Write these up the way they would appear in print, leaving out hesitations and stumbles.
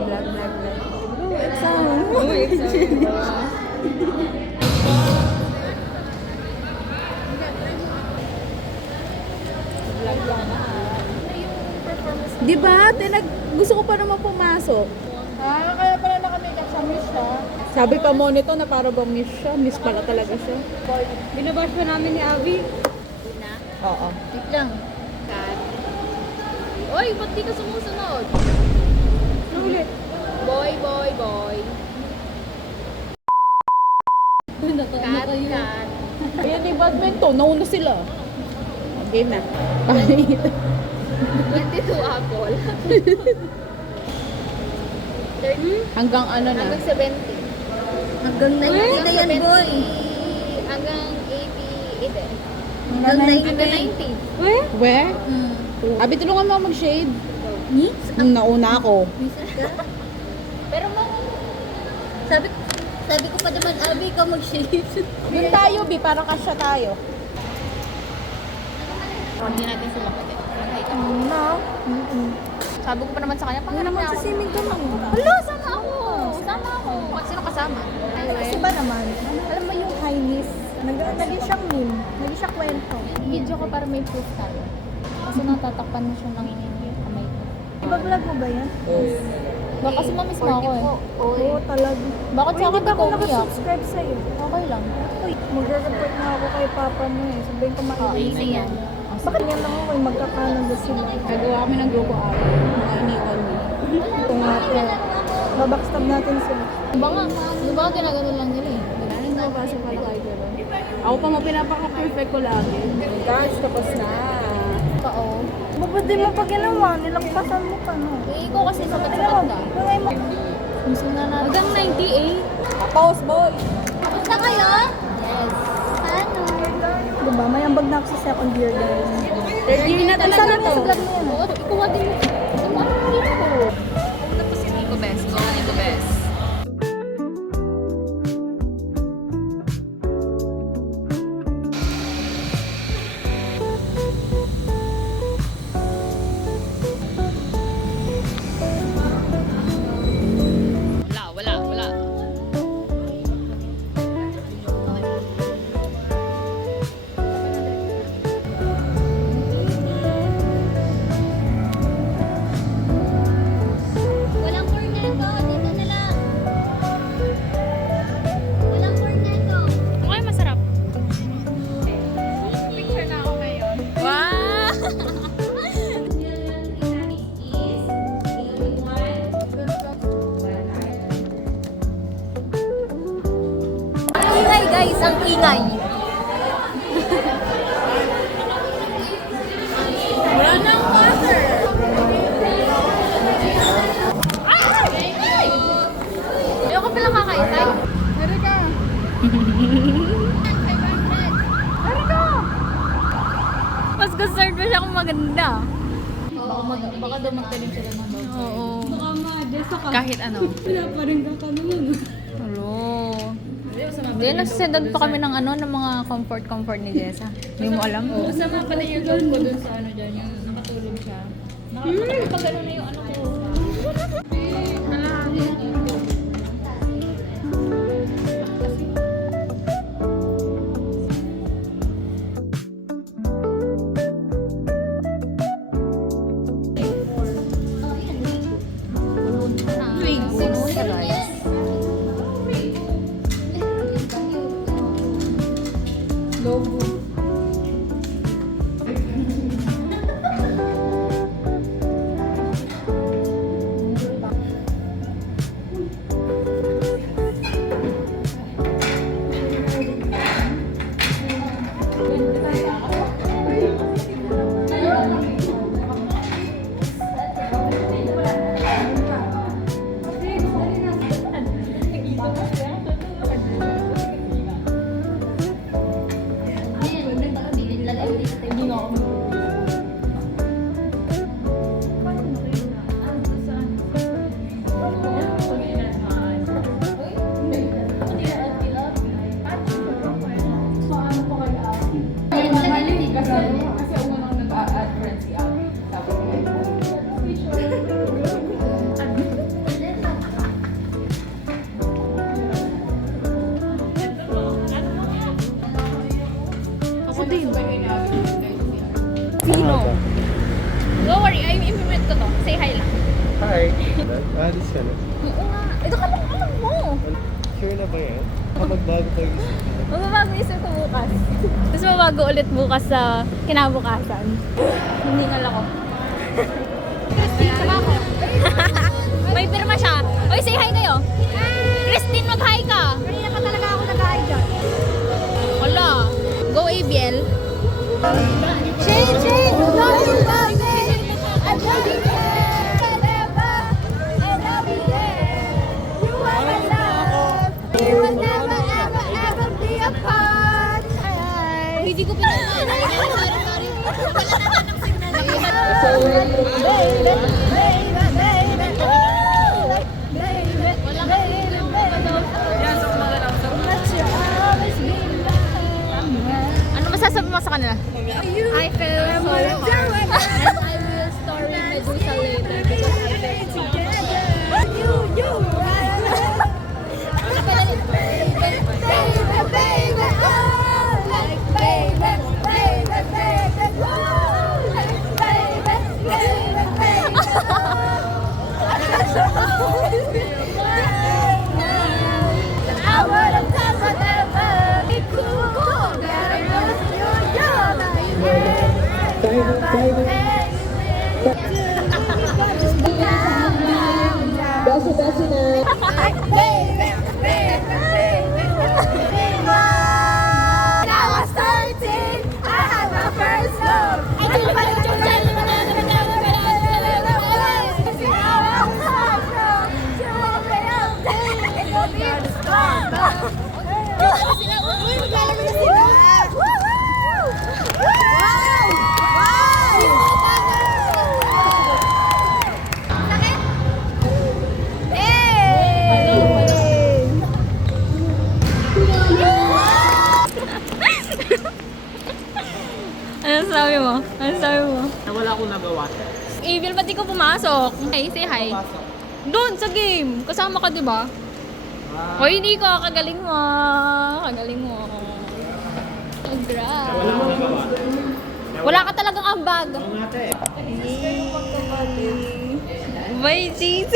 vlog. Oh, exam. Di ba? Gusto ko pa naman pumasok. Kaya pala naka-makeup sa Miss ha. Sabi pa mo nito na para bang miss siya. Miss pala talaga siya. Binabash pa namin ni Abby. Oo. Wait lang. Oy, ba't di ka sumusunod? Ano ulit? Boy. Cut. Ayan yung badminton. Nauna sila. Game na. Pangit. 22 apple. 30? Hanggang ano na? Hanggang 70. Hanggang 90 na yan, boy. Hanggang 88 eh. Hanggang 90. Where? Abi, tulungan mo ako mag-shade. Ni? Nauna ako. Pero Sabi ko pa naman, Abby, ikaw mag-shade. Doon tayo, Bi. Parang kasya tayo. hindi natin sila pwede. No. Sabi ko pa naman sa kanya, Ano naman sa swimming ka lang. Hello, sama ako. Sino kasama? Kasi ba naman, alam mo yung highness, naging siyang meme, naging siyang kwento. Video ko para may proof tayo. Kasi natatakpan mo siya ng kamay ko. Iba-vlog mo ba yan? Baka kasi mamiss mo ako eh. Oo, talaga. Bakit sa akin Hindi ba ako ikaw umiyak? nakasubscribe sa'yo? Okay lang. Uy, magre-report na ako kay papa mo eh. Sabihin ko Easy yan. Bakit yan lang ako eh, magkakanada sila. Nagawa kami ng grupo araw. Mga iniwan mo. Kung natin, babackstab natin sila. Diba nga? Diba ginagano lang nila eh. Ano nga ba sa pala kayo gano'n? Ako pa nga pinapaka-perfect ko lagi. Guys, tapos na. Oo. Ba't di mo pa ginawa? Nilagpasan mo pa, no? Eh, ikaw kasi sabat Alam mo, ka. gawin mo. Gusto na natin. Hanggang 98. Pause, boy. Tapos na kayo? Yes. Ano? Diba, may ambag na ako sa second year, guys. Third year na talaga Sana to. sa vlog mo yan. Oo, ikuha din mo. Ano dito? Una po si Nico Best. Nico Best. Wala. Walang corneto, dito na lang. Walang corneto. Okay, masarap. Picture na ako ngayon. Wow! Ingay, guys, ang ingay. Wala nang water. Ayoko pala kakaitay. Hari ka. Mas concerned pa siya kung maganda. Baka daw magtanim sila ng dog. Oo. Kahit ano. Wala pa rin ka kanun. Hello. Hindi, nagsisendan pa kami ng ano, ng mga comfort ni Jessa. Hindi mo alam? Kasama pala yung dog ko dun sa ano dyan, yung nakatulog siya. Pag ano na yung ano ko. Logo. yan? Alis ka na. Oo nga. Ito ka lang alam mo. Sure na ba yan? Magbago pa yung isip mo. Mababago isip ko bukas. Tapos mabago ulit bukas sa kinabukasan. Hindi nga ako. Christine, sama ako. May pirma siya. Oy, say hi kayo. Christine, mag-hi ka. Kanina pa talaga ako nag-hi dyan. Wala. Go ABL. Shane, love you, baby. I love you forever. And I'll be there. You are my love. We will never, ever, ever be apart. Hindi ko pinangalan. Sorry. Baby, baby, baby. Wala ka sino. Ano masasabi mo sa kanila? I feel so hard. And I will story Medusa later because I feel so I would have done whatever. Be cool. Gotta lose you, you're Now I started, I had my first love. Ano sabi mo? Ano sabi mo? Wala akong nagawa. Evil, ba't di ko pumasok? Hey, say hi. Doon, sa game. Kasama ka, di ba? Hoy, hindi ko. Kagaling mo. Kagaling mo. Congrats. Wala akong nagawa. Wala ka talagang ambag. Ang ate. Bye, GC.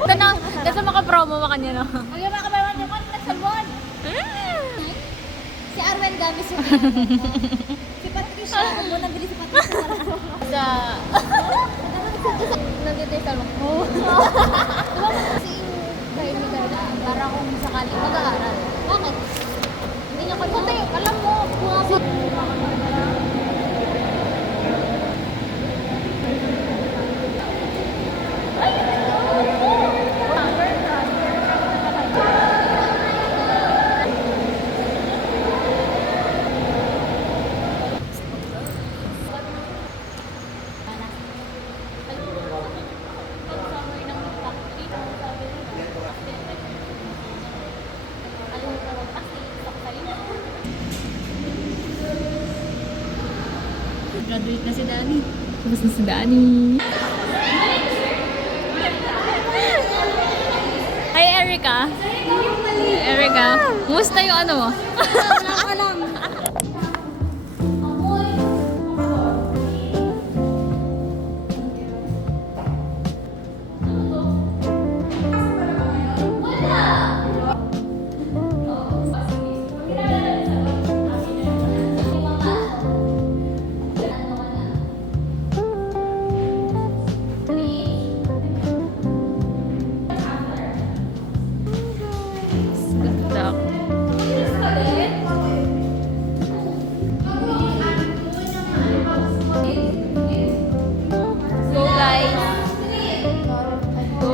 Ito na. Ito makapromo mo kanya, no? Ang yung mga kabayan niyo ko na salmon. Si Arwen Gamis yung si Patricia. Ako mo nabili si Patricia. Sa... Nandito yung salmon. Diba mo kasi yung kayo ni Carla para kung sakali mag-aaral. Bakit? Hindi niya ko puti. Alam mo, pumasok. Graduate na si Danny. Tapos na si Danny. Hi, Erica. Erica, kumusta yung ano mo? Wala ka lang. Ganda. Go guys. Go.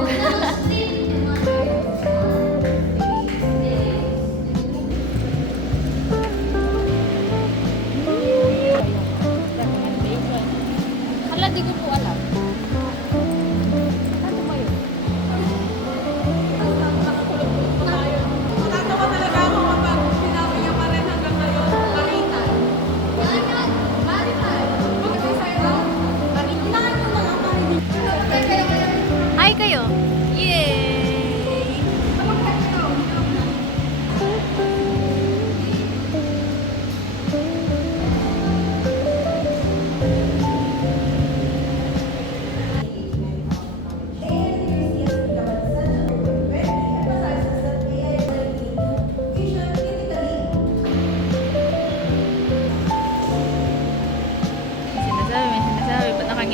Hala, di ko po alam. Ano ba yun? Natatawa talaga ako kapag sinabi niya pa rin hanggang ngayon, Maritan. Bakit may sa'yo? Hi kayo. Yay!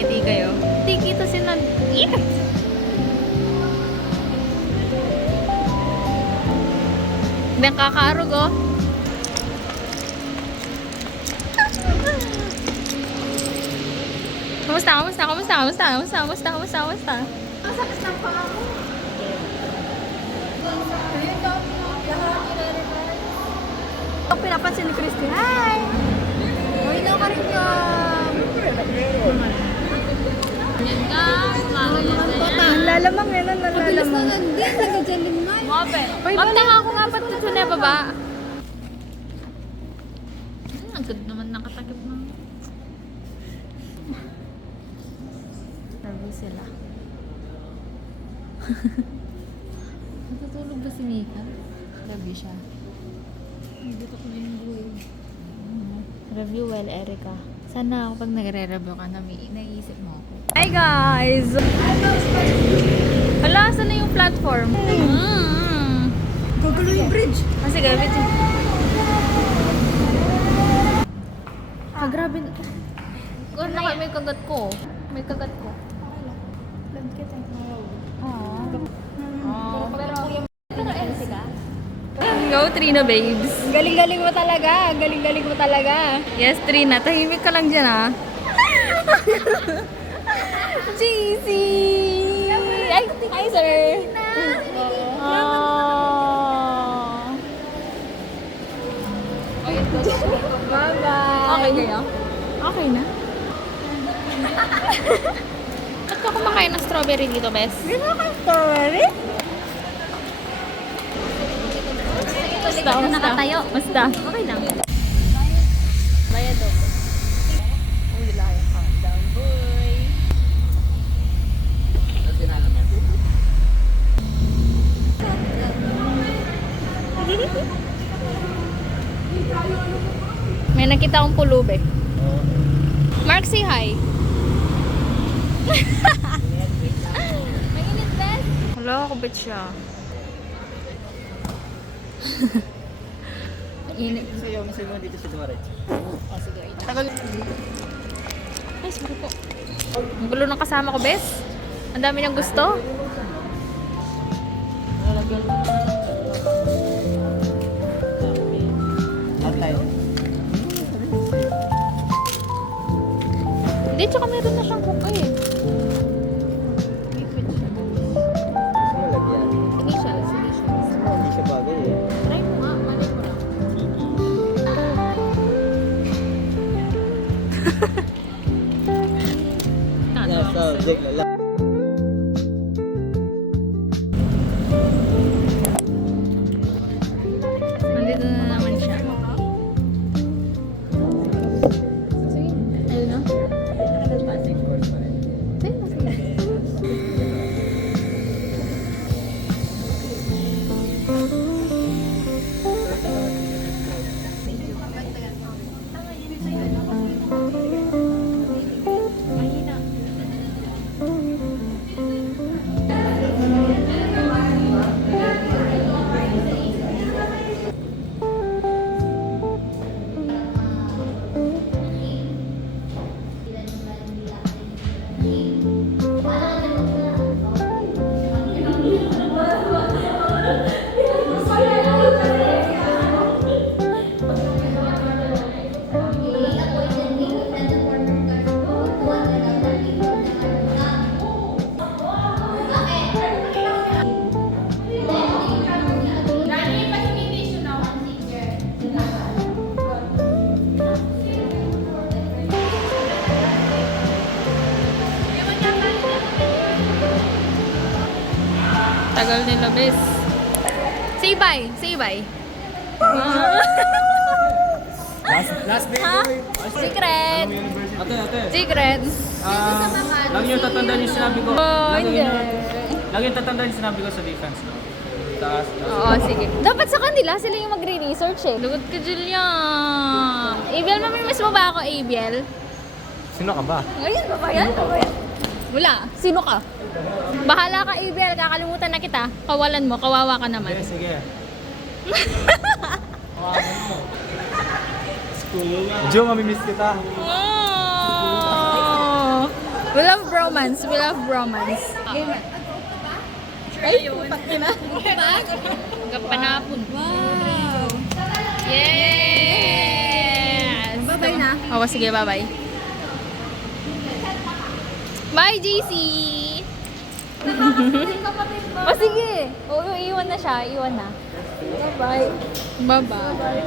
ngiti kayo. Hindi kita sinan... Hindi kakaarog oh. Kamusta? Ang sakit ng paa mo. Ayun daw, Ang pinapansin ni Christy. Hi! Uy, na ka rin yan. Yan ka, Ang lalamang yan, ang lalamang. Hindi, nagjajalin man. Magtanga ako nga ba't ito na baba? Ang ganda naman nakatakip ng... Nervous sila. Natutulog ba si Mika? Review siya. Hindi ko yung Review well, Erica. Sana ako pag nagre-review ka, naiisip mo ako. Hi guys! Hala, saan na yung platform? Gugulo yung bridge. Ah, sige, wait. Ah, grabe. Gawin na kayo, may kagat ko. Land kita. Pero NC ka? Go, Trina babes. Galing-galing mo talaga. Yes, Trina. Tahimik ka lang dyan, ah. JC! Ay, hi, sir! Bye-bye. Okay kayo? Okay na? Ba't ka kumakain ng strawberry dito, Bes? Sorry? Nakatayo. Basta. Okay lang. Bayad daw. Uy, laya. Calm down, boy. May nakita akong pulube. Mark, say hi. Mainit, Bes. Hala, kubit siya. Init. Sa'yo, masaya mo dito sa Dumaretso. Oh, sige. Tagal. Ay, sorry po. Ang gulo ng kasama ko, Bes. Ang dami niyang gusto. Atay. Hindi, tsaka meron na siyang hook eh. Gusto mo lagyan? Initials. Hindi siya bagay eh. Try mo nga, malay mo lang. Subject na lang. Nandito na naman siya. Ayun na. Tagal nila, Bes. Say bye. Say bye. Last day Ha? Secret. Ate. Secret. Lang yung tatandaan yung sinabi ko. Oh, hindi. Lang yung tatandaan yung sinabi ko sa defense. No? Taas. Oo, sige. Dapat sa kanila, sila yung magre-research eh. Lugot ka, Julia. Abiel, mamimiss mo ba ako, Abiel? Sino ka ba? Ayun, ba yan? Wala. Sino ka? Bahala ka, Abiel. Kakalimutan na kita. Kawalan mo. Kawawa ka naman. Sige. Joe, mamimiss kita. Oh! bromance. We love bromance. Ay, putak na. Kapanapon. Wow! Yes! Bye-bye na. Oo, sige, bye-bye. Bye, JC! O, sige. Oo, iwan na siya. Iwan na. Bye-bye. Bye-bye.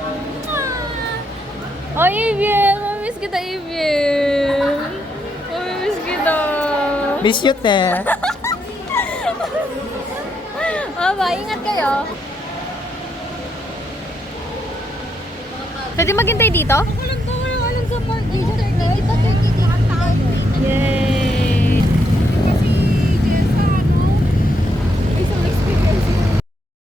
Oh, Evian! Mamiss kita, Evian! Mamiss kita! Miss you, te. Bye-bye. Ingat kayo. Pwede maghintay dito? Walang sa park. Yay!